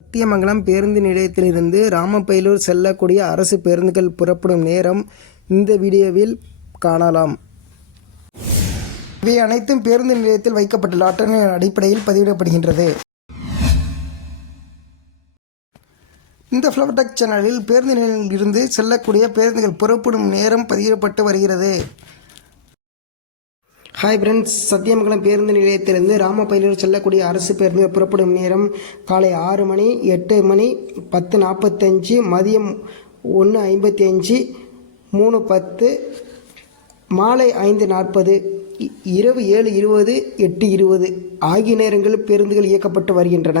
சத்தியமங்கலம் பேருந்து நிலையத்திலிருந்து ராமப்பையிலூர் செல்லக்கூடிய அரசு பேருந்துகள் புறப்படும் நேரம் இந்த வீடியோவில் காணலாம். இவை அனைத்தும் பேருந்து நிலையத்தில் வைக்கப்பட்டுள்ள அட்டனின் அடிப்படையில் பதிவிடப்படுகின்றது. இந்த ஃப்ளவர்டெக் சேனலில் பேருந்து நிலையத்தில் இருந்து செல்லக்கூடிய பேருந்துகள் புறப்படும் நேரம் பதிவிடப்பட்டு வருகிறது. ஹாய் ஃப்ரெண்ட்ஸ் சத்தியமங்கலம் பேருந்து நிலையத்திலிருந்து ராமபயிலூர் செல்லக்கூடிய அரசு பேருந்து புறப்படும் நேரம் காலை ஆறு மணி எட்டு மணி பத்து நாற்பத்தஞ்சு மதியம் ஒன்று ஐம்பத்தி அஞ்சு மூணு பத்து மாலை ஐந்து நாற்பது இரவு ஏழு இருபது எட்டு இருபது ஆகிய நேரங்களில் பேருந்துகள் இயக்கப்பட்டு வருகின்றன.